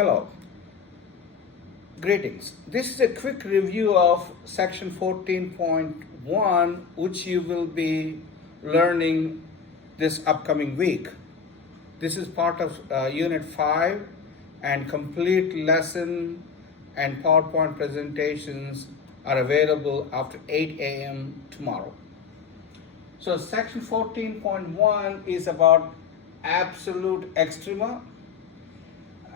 Hello, greetings. This is a quick review of section 14.1, which you will be learning this upcoming week. This is part of Unit 5, and complete lesson and PowerPoint presentations are available after 8 a.m. tomorrow. So section 14.1 is about absolute extrema.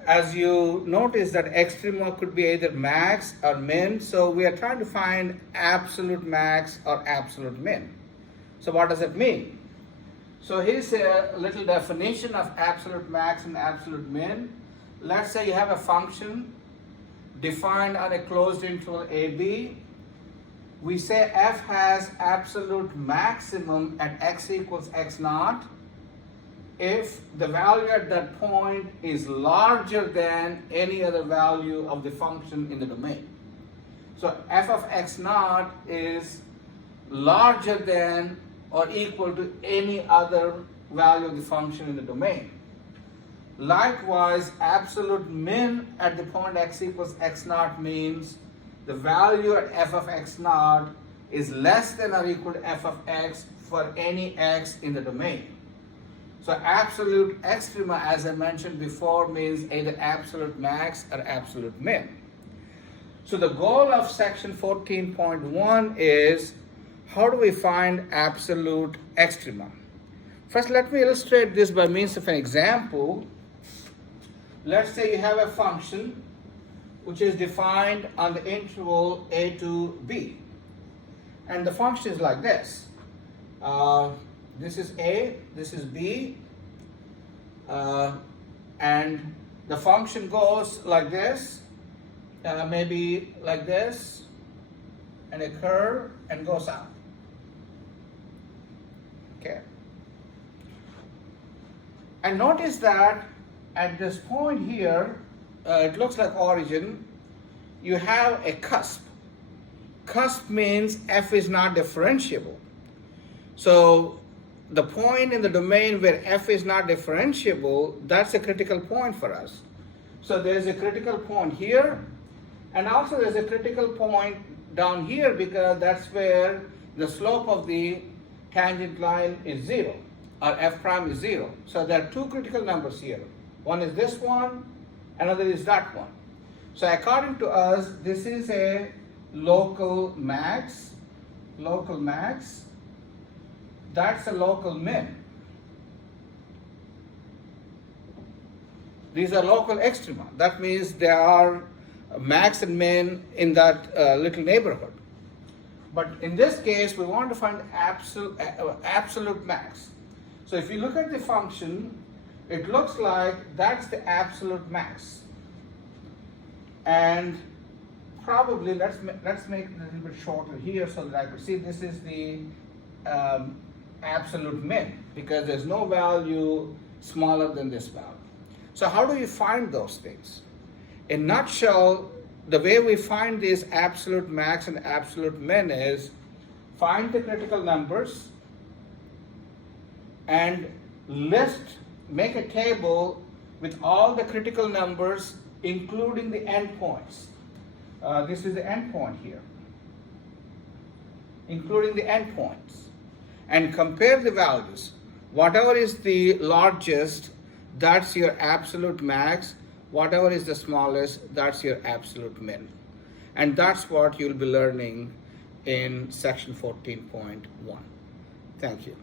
As you notice that extrema could be either max or min, so we are trying to find absolute max or absolute min. So what does it mean? So here's a little definition of absolute max and absolute min. Let's say you have a function defined on a closed interval AB. We say f has absolute maximum at x equals x naught if the value at that point is larger than any other value of the function in the domain. So f of x naught is larger than or equal to any other value of the function in the domain. Likewise, absolute min at the point x equals x naught means the value at f of x naught is less than or equal to f of x for any x in the domain. So absolute extrema, as I mentioned before, means either absolute max or absolute min. So the goal of section 14.1 is, how do we find absolute extrema? First, let me illustrate this by means of an example. Let's say you have a function which is defined on the interval a to b. And the function is like this. This is A, this is B, and the function goes like this, maybe like this, and a curve, and goes up. Okay. And notice that at this point here, it looks like origin, you have a cusp. Cusp means f is not differentiable. So the point in the domain where f is not differentiable, that's a critical point for us. So there's a critical point here, and also there's a critical point down here, because that's where the slope of the tangent line is 0, or f prime is 0. So there are two critical numbers here. One is this one, another is that one. So according to us, this is a local max, that's a local min. These are local extrema. That means there are max and min in that little neighborhood. But in this case, we want to find absolute max. So if you look at the function, it looks like that's the absolute max. And probably, let's make it a little bit shorter here so that I could see this is the absolute min, because there's no value smaller than this value. So how do you find those things? In a nutshell, the way we find this absolute max and absolute min is find the critical numbers and make a table with all the critical numbers, including the endpoints. This is the endpoint here, including the endpoints. And compare the values. Whatever is the largest, that's your absolute max. Whatever is the smallest, that's your absolute min. And that's what you'll be learning in section 14.1. Thank you.